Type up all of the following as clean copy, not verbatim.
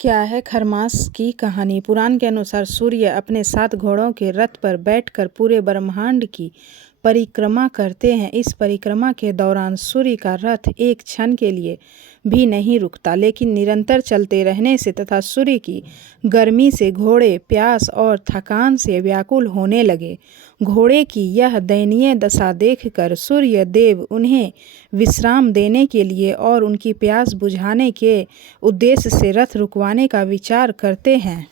क्या है खरमास की कहानी। पुराण के अनुसार सूर्य अपने 7 घोड़ों के रथ पर बैठकर पूरे ब्रह्मांड की परिक्रमा करते हैं। इस परिक्रमा के दौरान सूर्य का रथ एक क्षण के लिए भी नहीं रुकता, लेकिन निरंतर चलते रहने से तथा सूर्य की गर्मी से घोड़े प्यास और थकान से व्याकुल होने लगे। घोड़े की यह दयनीय दशा देखकर सूर्य देव उन्हें विश्राम देने के लिए और उनकी प्यास बुझाने के उद्देश्य से रथ रुकवाने का विचार करते हैं,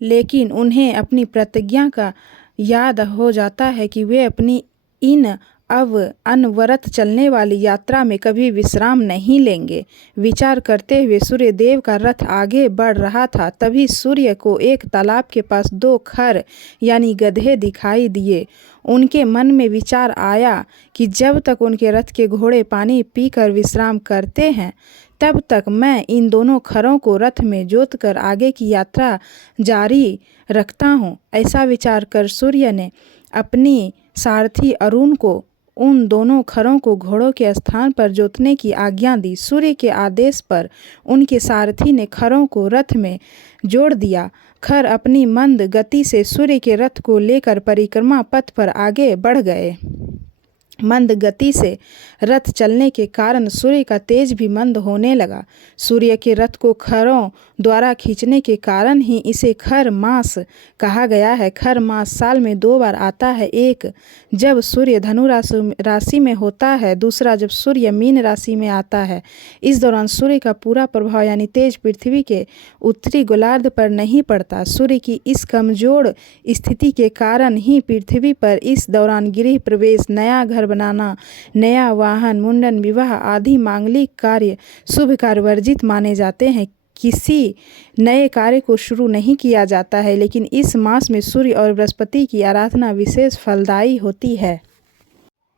लेकिन उन्हें अपनी प्रतिज्ञा का याद हो जाता है कि वे अपनी इन अब अनवरत चलने वाली यात्रा में कभी विश्राम नहीं लेंगे। विचार करते हुए सूर्य देव का रथ आगे बढ़ रहा था। तभी सूर्य को एक तालाब के पास 2 खर यानी गधे दिखाई दिए। उनके मन में विचार आया कि जब तक उनके रथ के घोड़े पानी पीकर विश्राम करते हैं, तब तक मैं इन दोनों खरों को रथ में जोतकर आगे की यात्रा जारी रखता हूँ। ऐसा विचार कर सूर्य ने अपनी सारथी अरुण को उन दोनों खरों को घोड़ों के स्थान पर जोतने की आज्ञा दी। सूर्य के आदेश पर उनके सारथी ने खरों को रथ में जोड़ दिया। खर अपनी मंद गति से सूर्य के रथ को लेकर परिक्रमा पथ पर आगे बढ़ गए। मंद गति से रथ चलने के कारण सूर्य का तेज भी मंद होने लगा। सूर्य के रथ को खरों द्वारा खींचने के कारण ही इसे खर मास कहा गया है। खर मास साल में 2 बार आता है, एक जब सूर्य धनु राशि में होता है, दूसरा जब सूर्य मीन राशि में आता है। इस दौरान सूर्य का पूरा प्रभाव यानी तेज पृथ्वी के उत्तरी गोलार्ध पर नहीं पड़ता। सूर्य की इस कमजोर स्थिति के कारण ही पृथ्वी पर इस दौरान गृह प्रवेश, नया घर बनाना, नया वाहन, मुंडन, विवाह आदि मांगलिक कार्य शुभ कार्य वर्जित माने जाते हैं। किसी नए कार्य को शुरू नहीं किया जाता है, लेकिन इस मास में सूर्य और बृहस्पति की आराधना विशेष फलदायी होती है।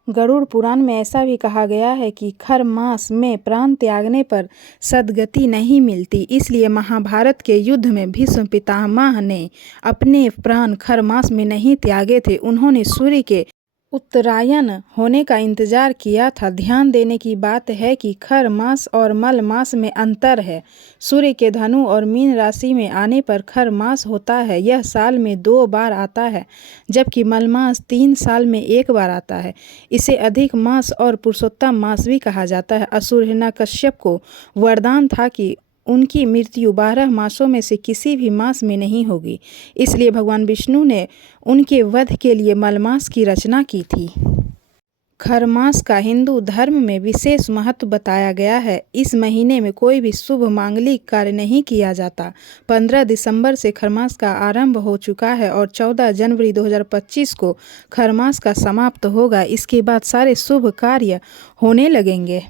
गरुड़ पुराण में ऐसा भी कहा गया है कि खर मास में प्राण त्यागने पर सद्गति नहीं मिलती। इसलिए महाभारत के युद्ध में भीष्म पितामह ने अपने प्राण खर मास में नहीं त्यागे थे। उन्होंने सूर्य के उत्तरायण होने का इंतजार किया था। ध्यान देने की बात है कि खर मास और मल मास में अंतर है। सूर्य के धनु और मीन राशि में आने पर खर मास होता है, यह साल में 2 बार आता है, जबकि मल मास 3 साल में 1 बार आता है। इसे अधिक मास और पुरुषोत्तम मास भी कहा जाता है। असुर हिरण्यकश्यप को वरदान था कि उनकी मृत्यु 12 मासों में से किसी भी मास में नहीं होगी। इसलिए भगवान विष्णु ने उनके वध के लिए मलमास की रचना की थी। खरमास का हिंदू धर्म में विशेष महत्व बताया गया है। इस महीने में कोई भी शुभ मांगलिक कार्य नहीं किया जाता। 15 दिसंबर से खरमास का आरंभ हो चुका है और 14 जनवरी 2025 को खरमास का समाप्त होगा। इसके बाद सारे शुभ कार्य होने लगेंगे।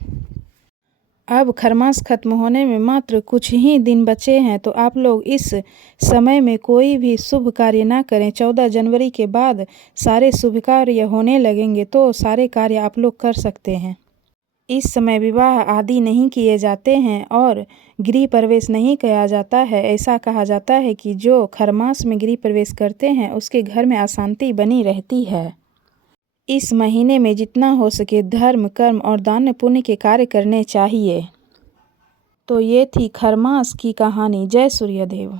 अब खरमास खत्म होने में मात्र कुछ ही दिन बचे हैं, तो आप लोग इस समय में कोई भी शुभ कार्य ना करें। 14 जनवरी के बाद सारे शुभ कार्य होने लगेंगे, तो सारे कार्य आप लोग कर सकते हैं। इस समय विवाह आदि नहीं किए जाते हैं और गृह प्रवेश नहीं किया जाता है। ऐसा कहा जाता है कि जो खरमास में गृह प्रवेश करते हैं उसके घर में अशांति बनी रहती है। इस महीने में जितना हो सके धर्म, कर्म और दान पुण्य के कार्य करने चाहिए। तो ये थी खरमास की कहानी। जय सूर्यदेव।